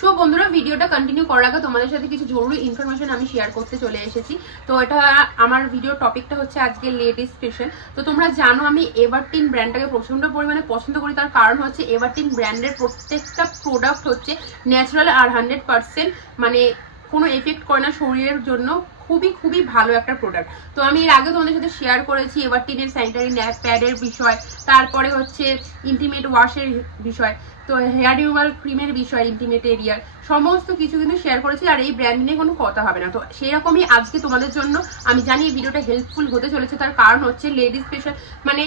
So বন্ধুরা, ভিডিওটা continue করার আগে তোমাদের সাথে কিছু জরুরি ইনফরমেশন আমি শেয়ার করতে চলে এসেছি। তো এটা আমার ভিডিও টপিকটা হচ্ছে আজকে লেডিস ফ্যাশন। তো তোমরা জানো আমি এভারটিন ব্র্যান্ডটাকে প্রচন্ড পরিমাণে পছন্দ করি। তার কারণ হচ্ছে এভারটিন ব্র্যান্ডের প্রত্যেকটা প্রোডাক্ট হচ্ছে ন্যাচারাল আর 100% মানে কোনো এফেক্ট করে না শরীরের জন্য। খুবই খুবই ভালো একটা প্রোডাক্ট। তো আমি এর আগে তোমাদের সাথে শেয়ার করেছি এভারটিনের স্যানিটারি প্যাডের বিষয়, তারপরে হচ্ছে ইন্টিমেট ওয়াশের বিষয়, তো হেয়ার রিমুভাল ক্রিমের বিষয়, ইন্টিমেট এরিয়ার সমস্ত কিছু কিন্তু শেয়ার করেছি। আর এই ব্র্যান্ড নিয়ে কোনো কথা হবে না। তো সেই রকমই আজকে তোমাদের জন্য আমি জানি এই ভিডিওটা হেল্পফুল হতে চলেছে। তার কারণ হচ্ছে লেডিস স্পেশাল মানে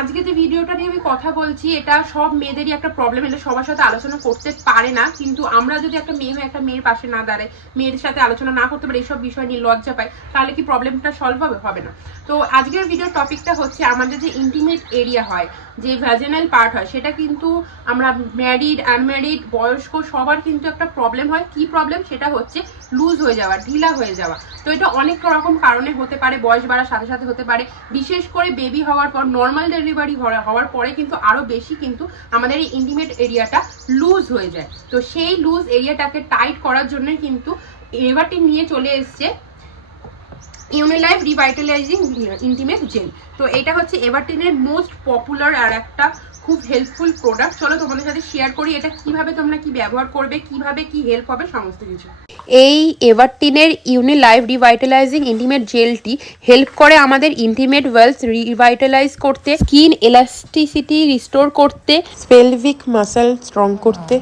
আজকে যে ভিডিওটা নিয়ে আমি কথা বলছি এটা সব মেয়েদেরই একটা প্রবলেম। এটা সবার সাথে আলোচনা করতে পারে না, কিন্তু আমরা যদি একটা মেয়ে হয়ে একটা মেয়ের পাশে না দাঁড়াই, মেয়েদের সাথে আলোচনা না করতে পারি, এইসব বিষয় নিয়ে লজ্জা পাই, তাহলে কি প্রবলেমটা সলভ হবে না। তো আজকের ভিডিওর টপিকটা হচ্ছে আমাদের যে ইন্টিমেট এরিয়া হয়, যে ভ্যাজিনাল পার্ট হয়, সেটা কিন্তু আমরা ম্যারিড আনম্যারিড বয়স্ক সবার কিন্তু একটা প্রবলেম হয়। কি প্রবলেম? সেটা হচ্ছে লুজ হয়ে যাওয়া, ঢিলা হয়ে যাওয়া। তো এটা অনেক রকম কারণে হতে পারে, বয়স বাড়ার সাথে সাথে হতে পারে, বিশেষ করে বেবি হওয়ার পর, নর্মাল ডেলিভারি হওয়ার পরে কিন্তু আরো বেশি কিন্তু আমাদের এই ইন্টিমেট এরিয়াটা লুজ হয়ে যায়। তো সেই লুজ এরিয়াটাকে টাইট করার জন্য কিন্তু এভারটিন নিয়ে চলে এসছে ইউনিলাইফ রিভাইটালাইজিং ইন্টিমেট জেল। তো এটা হচ্ছে এভারটিনের মোস্ট পপুলার আর একটা খুব হেল্পফুল প্রোডাক্ট। চলো তোমাদের সাথে শেয়ার করি এটা কিভাবে তোমরা কি ব্যবহার করবে, কিভাবে কি হেল্প হবে সমস্ত কিছু। এই এভারটিনের ইউনিলাইফ রিভাইটালাইজিং ইন্টিমেট জেলটি হেল্প করে আমাদের ইন্টিমেট ওয়েলস রিভাইটালাইজ করতে, স্কিন এলাস্টিসিটি রিস্টোর করতে, পেলভিক মাসল স্ট্রং করতে,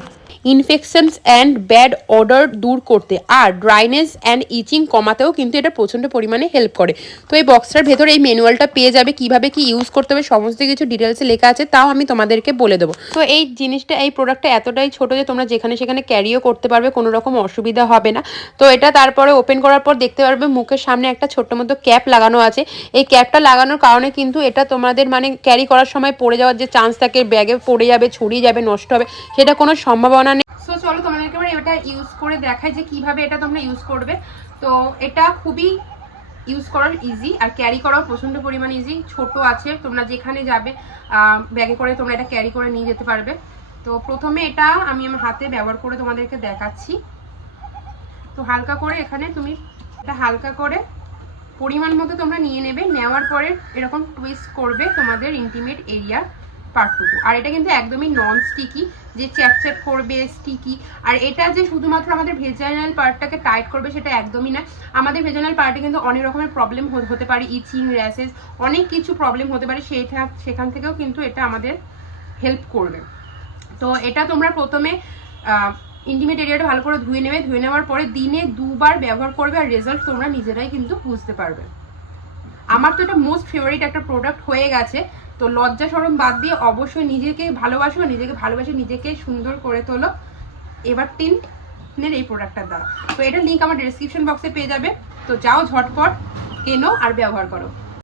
ইনফেকশনস অ্যান্ড ব্যাড অর্ডার দূর করতে, আর ড্রাইনেস অ্যান্ড ইচিং কমাতেও কিন্তু এটা প্রচণ্ড পরিমাণে হেল্প করে। তো এই বক্সটার ভেতরে এই ম্যানুয়ালটা পেয়ে যাবে, কিভাবে কি ইউজ করতে হবে সমস্ত কিছু ডিটেলসে লেখা আছে, তাও আমি তোমাদেরকে বলে দেবো। তো এই জিনিসটা, এই প্রোডাক্টটা এতটাই ছোটো যে তোমরা যেখানে সেখানে ক্যারিও করতে পারবে, কোনো রকম অসুবিধা হবে না। তো এটা তারপরে ওপেন করার পর দেখতে পারবে মুখের সামনে একটা ছোট্ট মতো ক্যাপ লাগানো আছে। এই ক্যাপটা লাগানোর কারণে কিন্তু এটা তোমাদের মানে ক্যারি করার সময় পড়ে যাওয়ার যে চান্স থাকে, ব্যাগে পড়ে যাবে, ছড়িয়ে যাবে, নষ্ট হবে, সেটা কোনো সম্ভাবনা নেই। সো চলো তোমাদেরকে এবার এটা ইউজ করে দেখাই যে কিভাবে এটা তোমরা ইউজ করবে। তো এটা খুবই ইউজ করার ইজি আর ক্যারি করাও প্রচণ্ড পরিমাণ ইজি। ছোট আছে, তোমরা যেখানে যাবে ব্যাগে করে তোমরা এটা ক্যারি করে নিয়ে যেতে পারবে। তো প্রথমে এটা আমি আমার হাতে ব্যবহার করে তোমাদেরকে দেখাচ্ছি। তো হালকা করে এখানে তুমি এটা হালকা করে পরিমাণ মতো তোমরা নিয়ে নেবে। নেওয়ার পরে এরকম টুইস্ট করবে তোমাদের ইন্টিমেট এরিয়ার পার্টটুকু। আর এটা কিন্তু একদমই নন স্টিকি যে চ্যাট করবে স্টিকি। আর এটা যে শুধুমাত্র আমাদের ভেজাইনাল পার্টটাকে টাইট করবে সেটা একদমই না। আমাদের ভেজাইনাল পার্টে কিন্তু অনেক রকমের প্রবলেম হতে পারে, ইচিং, র্যাশেস, অনেক কিছু প্রবলেম হতে পারে, সেখান থেকেও কিন্তু এটা আমাদের হেল্প করবে। তো এটা তোমরা প্রথমে ইন্টিমেট এরিয়াটা ভালো করে ধুয়ে নেবে। ধুয়ে নেওয়ার পরে দিনে 2 বার ব্যবহার করবে, আর রেজাল্ট তোমরা নিজেরাই কিন্তু বুঝতে পারবে। আমার তো এটা মোস্ট ফেভারিট একটা প্রোডাক্ট হয়ে গেছে। তো লজ্জা শরম বাদ দিয়ে অবশ্যই নিজেকে ভালোবাসো, নিজেকে ভালোবাসে নিজেকে সুন্দর করে তোলো এভারটিনের এই প্রোডাক্টটার দ্বারা। তো এটার লিঙ্ক আমার ডেসক্রিপশন বক্সে পেয়ে যাবে। তো যাও ঝটপট কেনো আর ব্যবহার করো।